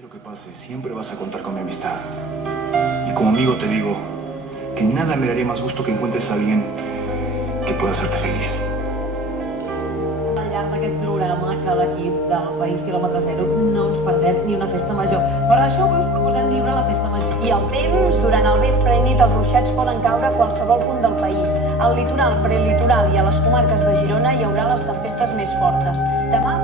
Pase lo que pase, siempre vas a contar con mi amistad. Y como amigo te digo que nada me daría más gusto que encuentres a alguien que pueda hacerte feliz. Al llarg d'aquest programa que l'equip del País Quilòmetre Zero no ens perdem ni una festa major. Per això avui us proposem viure la festa major. I el temps, durant el vespre i nit, els ruixats poden caure a qualsevol punt del país. Al litoral, prelitoral i a les comarques de Girona hi haurà les tempestes més fortes. Demà